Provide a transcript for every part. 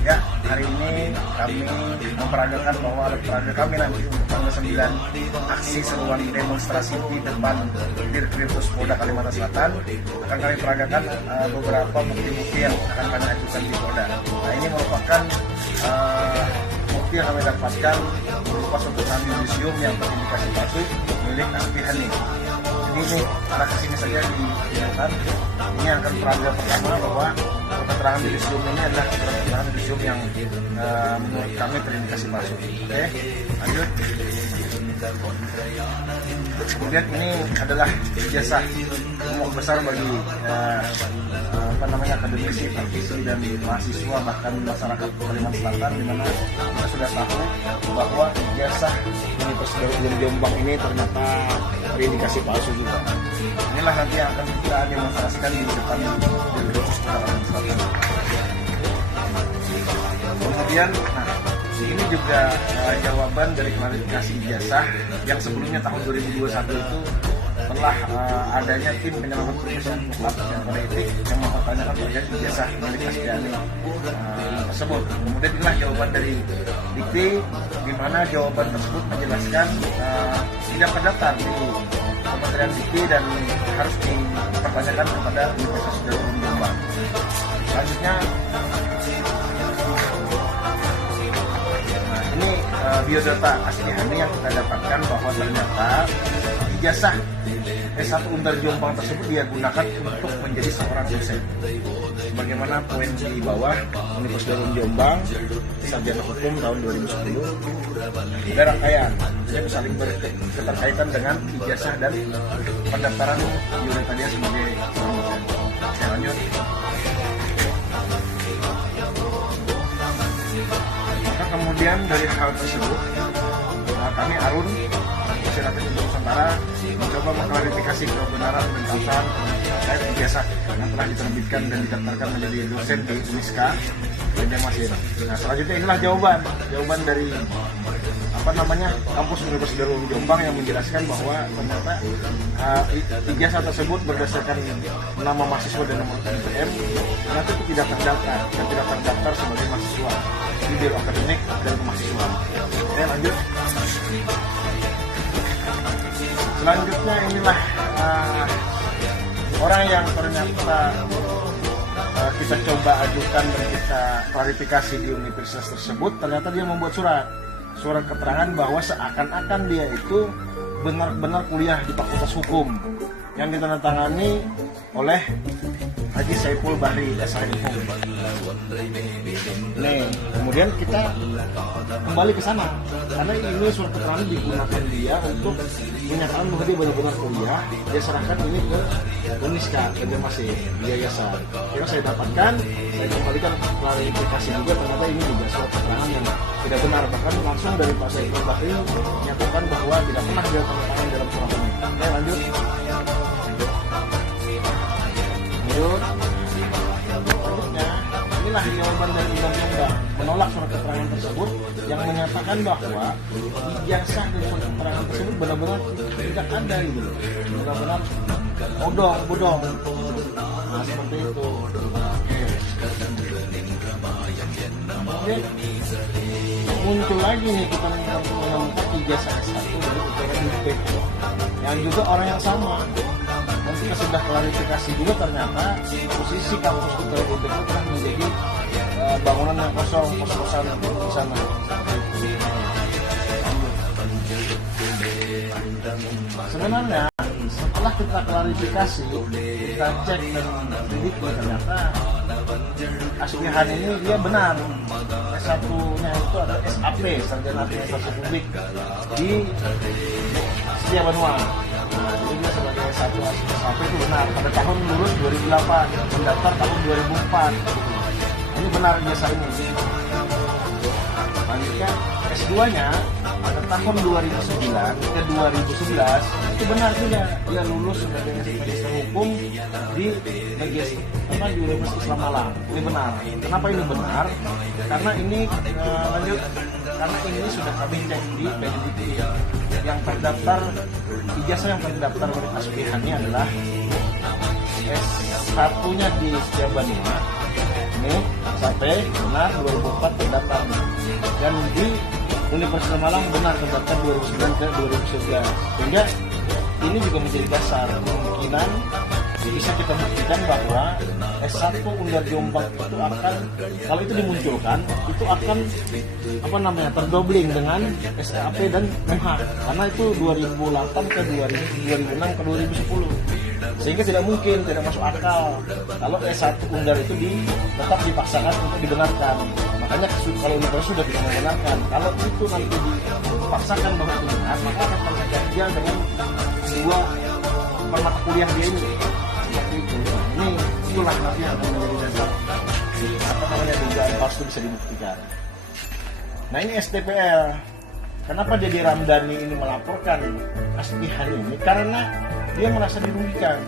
Ya, hari ini kami memperagakan bahwa peraga kami nanti untuk tanggal 9 aksi seruan demonstrasi di depan Dirkrimsus Polda Kalimantan Selatan akan kami peragakan beberapa bukti-bukti yang akan kami ajukan di Polda. Nah, ini merupakan bukti yang kami dapatkan berupa suatu yudisium yang terindikasi palsu milik Asfi Hani. Jadi ini arah kesini saja dilihatkan. Ini akan peraga pertama bahwa keterangan yudisium ini adalah keterangan yudisium yang menurut kami terindikasi palsu. Oke, lanjut. Kemudian ini adalah ijazah umum besar bagi akademisi, praktisi dan mahasiswa bahkan masyarakat Kalimantan Selatan, di mana kita sudah tahu bahwa ijazah Universitas Jombang ini ternyata terindikasi palsu juga. Inilah nanti yang akan kita demonstrasikan di depan Dirkrimsus Kalimantan Selatan. Kemudian, ini juga jawaban dari klarifikasi ijazah yang sebelumnya tahun 2021 itu telah adanya tim penyelamat perusahaan mutlak yang pada etik yang mempertanyakan terkait ijazah milik Asfi Hani tersebut. Kemudian inilah jawaban dari Dikti, di mana jawaban tersebut menjelaskan tidak terdaftar di Kementerian Dikti dan harus dipertanyakan kepada Universitas Jombang. Selanjutnya, ini biodata Asfi Hani yang kita dapatkan bahwa ternyata ijazah S1 Untar Jombang tersebut dia gunakan untuk menjadi seorang dosen. Bagaimana poin di bawah, Universitas Jombang, sarjana hukum tahun 2010, berangkaian, jadi saling berketerkaitan dengan ijazah dan pendaftaran biodata dia sebagai seorang dosen. Saya lanjut. Maka kemudian dari hal tersebut, kami Arun Masyarakat Nusantara mencoba mengklarifikasi kebenaran pendataan terkait ijazah yang telah diterbitkan dan didaftarkan menjadi dosen di Uniska Banjarmasin. Nah, selanjutnya inilah jawaban dari kampus Universitas Jombang yang menjelaskan bahwa ternyata ijazah tersebut berdasarkan nama mahasiswa dan nomor NPM ternyata itu tidak terdaftar sebagai mahasiswa di Biro Akademik dan Kemahasiswaan. Oke, lanjut. Selanjutnya inilah orang yang ternyata kita coba ajukan dan kita klarifikasi di universitas tersebut. Ternyata dia membuat surat keterangan bahwa seakan-akan dia itu benar-benar kuliah di Fakultas Hukum yang ditandatangani oleh Haji Saiful Bahri SHM. Nih, kemudian kita kembali ke sana karena ini surat keterangan digunakan dia untuk menyatakan bahwa dia benar-benar kuliah. Dia serahkan ini ke Uniska Banjarmasin Yayasan. Yang saya dapatkan, saya kembalikan klarifikasi juga, ternyata ini juga surat keterangan yang tidak benar, bahkan langsung dari Pak Saiful Bahri menyatakan bahwa tidak pernah dia tanda tangan dalam surat ini. Oke, lanjut. Selanjutnya, inilah jawaban dari Undang Jombang menolak surat keterangan tersebut yang menyatakan bahwa ijazah dan surat keterangan tersebut benar-benar tidak ada gitu, benar-benar bodong. Nah, seperti itu. Kemudian muncul lagi nih kita menemukan ijazah S1 dari UPN yang juga orang yang sama. Dan kita sudah klarifikasi juga, ternyata posisi kampus UTB itu telah menjadi bangunan yang kosong, kos-kosan di sana. Sebenarnya setelah kita klarifikasi, kita cek dan lidik, ternyata Asfi Hani ini dia benar. S1-nya itu adalah SAP, Sarjana Administrasi Publik di Setia Banua. Nah, jadi dia sebagai S1 SAP itu benar. Pada tahun lulus 2008, mendaftar tahun 2004. Ini benar biasa ini. Selanjutnya S2-nya pada tahun 2009 ke 2011 itu benar juga, dia lulus sebagai magister hukum di Universitas Islam Malang. Ini benar. Kenapa ini benar? Karena ini karena ini sudah kami cek di PDDT yang terdaftar, ijazah yang terdaftar oleh Asfi Hani adalah satunya di Setiabania ini sampai benar 2004 terdaftar, dan di Universitas Malang benar terdaftar 2009 ke 2011, sehingga ini juga menjadi dasar kemungkinan bisa kita buktikan bahwa S1 Undar Jombang itu akan, kalau itu dimunculkan, itu akan terdobling dengan SAP dan MH, karena itu 2008 ke 2006 ke 2010, sehingga tidak mungkin, tidak masuk akal kalau S1 Undar itu tetap dipaksakan untuk dibenarkan. Makanya kalau universitas sudah tidak membenarkan, kalau itu nanti dipaksakan bahwa itu benar, maka akan terjadi dengan dua mata kuliah dia ini. Itulah nanti yang akan menjadi dasar dugaan palsu bisa dibuktikan. Nah, ini STPL. Kenapa Dede Ramdhani ini melaporkan Asbihan ini? Karena dia merasa dirugikan.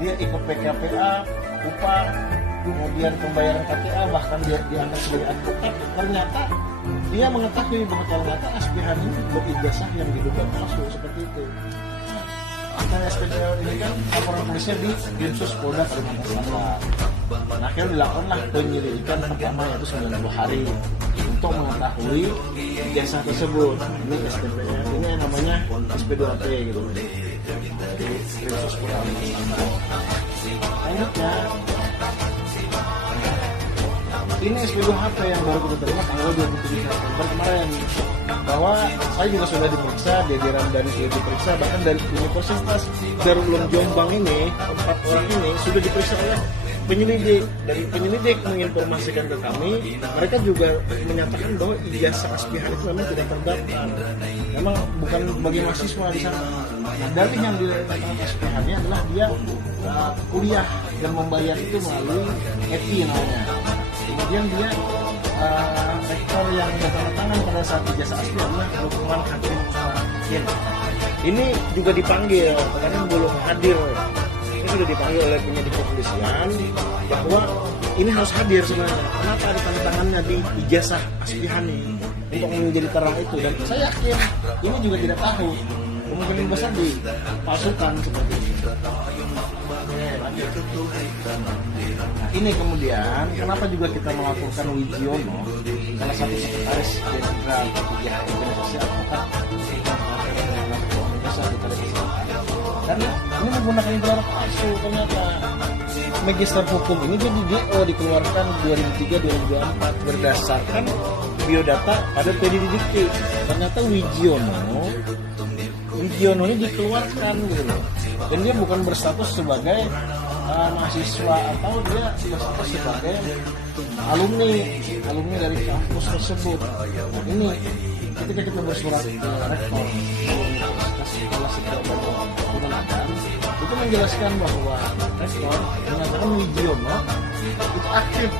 Dia ikut PKPA, upah, kemudian pembayaran KTA, bahkan dia dianggap sebagai advokat. Ternyata dia mengetahui bahwa ternyata Asbihan ini berijazah yang diduga palsu seperti itu. Dan SPDL ini kan laporan polisinya di Dinsus Polda Kalimantan Selatan. Nah, akhirnya dilakukanlah penyelidikan pertama, yaitu 90 hari untuk mengetahui ijazah tersebut. Ini SPDL, ini yang namanya SP2P gitu. Di Dinsus Polda Kalimantan Selatan. Selanjutnya, ini SP2HP yang baru kita terima tanggal 27 September kemarin, bahwa saya juga sudah diperiksa, Dede Ramdhani sudah diperiksa, bahkan dari Universitas Darul Ulum Jombang ini 4 orang ini sudah diperiksa oleh penyelidik. Dari penyelidik menginformasikan ke kami, mereka juga menyatakan bahwa ijazah Asbihan itu memang tidak terdaftar, memang bukan bagi mahasiswa di sana. Nah, dalih yang dilakukan Asbihannya adalah dia kuliah dan membayar itu melalui EPI namanya. Kemudian dia rektor yang bertangan pada saat ijazah asli adalah Lukman Hakim Mustaqim. Ini juga dipanggil, karena belum hadir. Ini sudah dipanggil oleh penyidik kepolisian bahwa ini harus hadir sebenarnya. Kenapa ada tanda tangannya di ijazah Asbihan ini untuk menjadi terang itu? Dan saya yakin ini juga tidak tahu, kemungkinan besar dipalsukan seperti itu. Ini kemudian kenapa juga kita melaporkan Wijiono, salah satu sekretaris jenderal ketiga organisasi advokat karena ini menggunakan gelar palsu. Ternyata magister hukum ini jadi DO dikeluarkan 2003-2024 berdasarkan biodata pada Pendidikti. Ternyata Wijiono ini dikeluarkan gitu loh. Dan dia bukan berstatus sebagai mahasiswa, atau dia berstatus sebagai alumni dari kampus tersebut. Nah, ini ketika kita bersurat ke rektor Universitas Kepala Setiabania itu menjelaskan bahwa rektor menyatakan Wijiono itu aktif,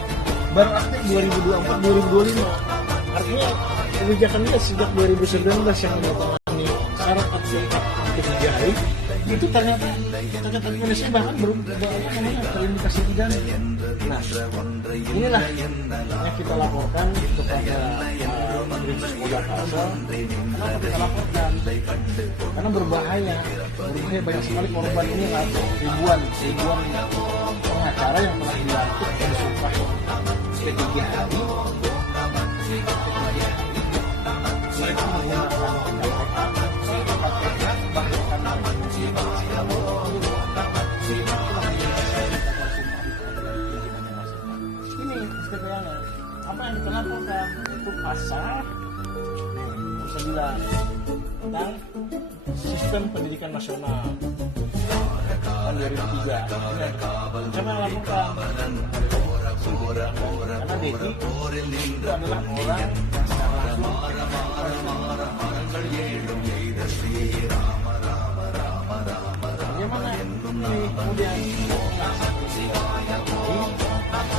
baru aktif 2024-2025. Artinya kebijakan dia sejak 2019 yang menetapkan syarat aktif 3 hari itu ternyata Indonesia bahkan terindikasi pidana. Nah, inilah yang kita laporkan kepada Dinsus Polda Kalsel. Kenapa kita laporkan? Karena berbahaya banyak sekali korban ini, ribuan pengacara yang telah dilantik dan disumpah ke-3 hari. Mereka menggunakan apa yang kita lakukan itu pasal 9 tentang sistem pendidikan nasional tahun 2003. Siapa yang lakukan? Karena Dedi itu adalah orang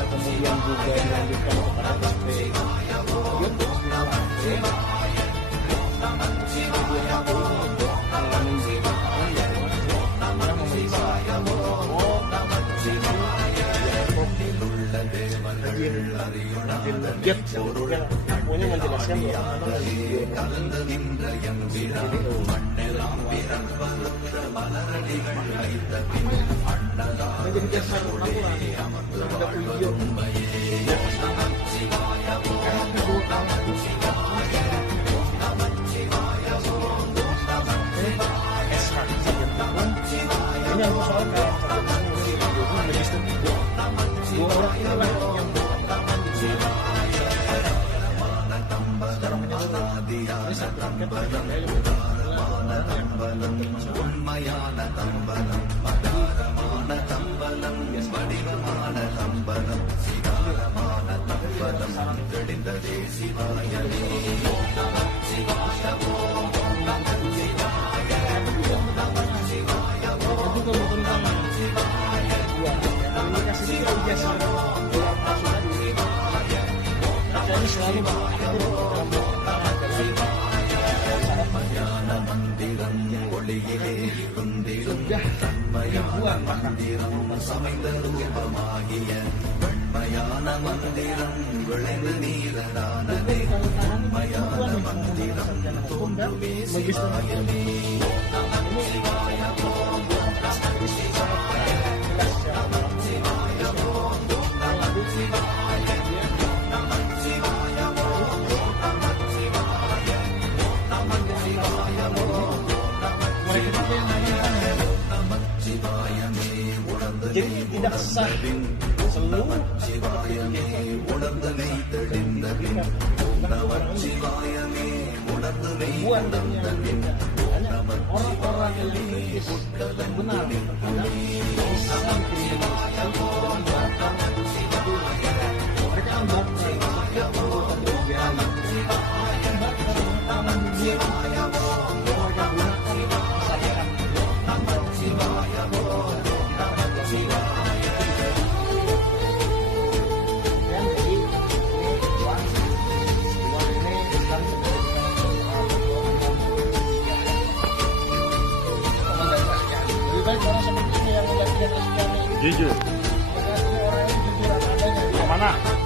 kemudian juga dilanjutkan kepada SP pokoknya menjelaskan bahwa jadi dasar laporan terhadap video di atas nama karena kedua orang SH ini yang soal dua orang inilah yang secara menyeluruh ini satu paket selalu jadi tidak sah seluruh orang-orang yang kritis dan benar terhadap Islam mereka membakar setiap anggota DPR orang seperti ini yang melihat jujur. Jujur. Orang yang jujur adanya. Mana?